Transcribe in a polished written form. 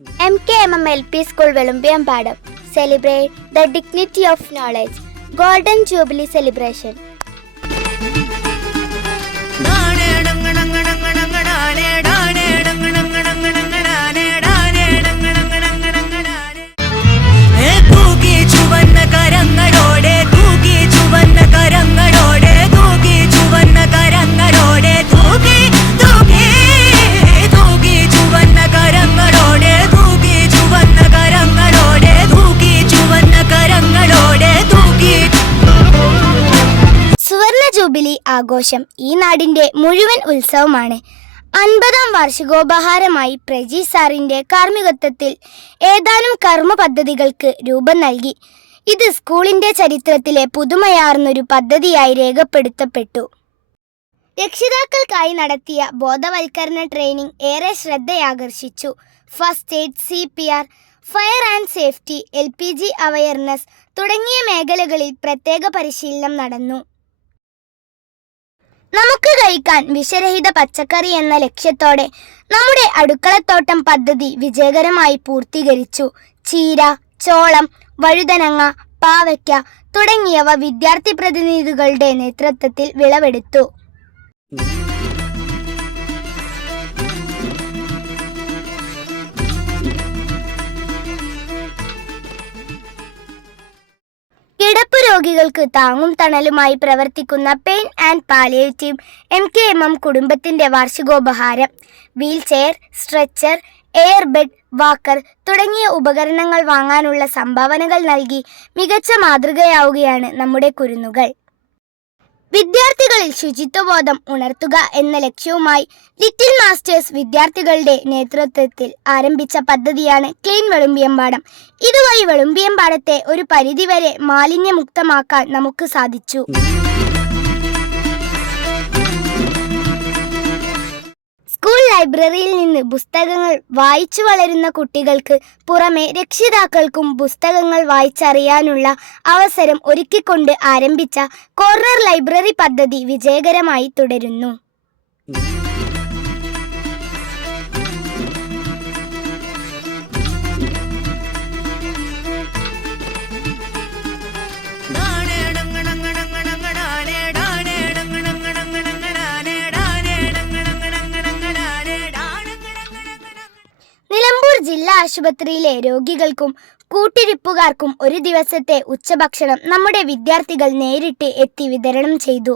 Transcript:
MKMM LP School Velumbiyampatam celebrate the dignity of knowledge. Golden Jubilee celebration. Jubilee ആഘോഷം ഈ നാടിന്റെ മുഴുവൻ ഉത്സവമാണ്. 50-ാം വാർഷികോപഹാരമായി പ്രജി സാറിന്റെ കാർമ്മികത്വത്തിൽ ഏതാനും കർമ്മ പദ്ധതികൾക്ക് രൂപം നൽകി. ഇത് സ്കൂളിന്റെ ചരിത്രത്തിലെ പുതുമയാർന്നൊരു പദ്ധതിയായി രേഖപ്പെടുത്തപ്പെട്ടു. രക്ഷിതാക്കൾക്കായി നടത്തിയ ബോധവൽക്കരണ ട്രെയിനിങ് ഏറെ ശ്രദ്ധയാകർഷിച്ചു. First aid, CPR, fire and safety, LPG awareness തുടങ്ങിയ മേഖലകളിൽ പ്രത്യേക പരിശീലനം നടന്നു. നമുക്ക് കഴിക്കാൻ വിഷരഹിത പച്ചക്കറി എന്ന ലക്ഷ്യത്തോടെ നമ്മുടെ അടുക്കളത്തോട്ടം പദ്ധതി വിജയകരമായി പൂർത്തീകരിച്ചു. ചീര, ചോളം, വഴുതനങ്ങ, പാവയ്ക്ക തുടങ്ങിയവ വിദ്യാർത്ഥി പ്രതിനിധികളുടെ നേതൃത്വത്തിൽ വിളവെടുത്തു. കിടപ്പ് രോഗികൾക്ക് താങ്ങും തണലുമായി പ്രവർത്തിക്കുന്ന പെയിൻ ആൻഡ് പാലിയേറ്റീവ് MKMM കുടുംബത്തിന്റെ വാർഷികോപഹാരം. Wheelchair, stretcher, air bed, walker തുടങ്ങിയ ഉപകരണങ്ങൾ വാങ്ങാനുള്ള സംഭാവനകൾ നൽകി മികച്ച മാതൃകയാവുകയാണ് നമ്മുടെ കുരുന്നുകൾ. വിദ്യാർത്ഥികളിൽ ശുചിത്വബോധം ഉണർത്തുക എന്ന ലക്ഷ്യവുമായി ലിറ്റിൽ മാസ്റ്റേഴ്സ് വിദ്യാർത്ഥികളുടെ നേതൃത്വത്തിൽ ആരംഭിച്ച പദ്ധതിയാണ് ക്ലീൻ വെളുമ്പിയമ്പാടം. ഇതുവഴി വെളുമ്പിയമ്പാടത്തെ ഒരു പരിധിവരെ മാലിന്യമുക്തമാക്കാൻ നമുക്ക് സാധിച്ചു. സ്കൂൾ ലൈബ്രറിയിൽ നിന്ന് പുസ്തകങ്ങൾ വായിച്ചു വളരുന്ന കുട്ടികൾക്ക് പുറമെ രക്ഷിതാക്കൾക്കും പുസ്തകങ്ങൾ വായിച്ചറിയാനുള്ള അവസരം ഒരുക്കിക്കൊണ്ട് ആരംഭിച്ച കോർണർ ലൈബ്രറി പദ്ധതി വിജയകരമായി തുടരുന്നു. നിലമ്പൂർ ജില്ലാ ആശുപത്രിയിലെ രോഗികൾക്കും കൂട്ടിരിപ്പുകാർക്കും ഒരു ദിവസത്തെ ഉച്ചഭക്ഷണം നമ്മുടെ വിദ്യാർത്ഥികൾ നേരിട്ട് എത്തി വിതരണം ചെയ്തു.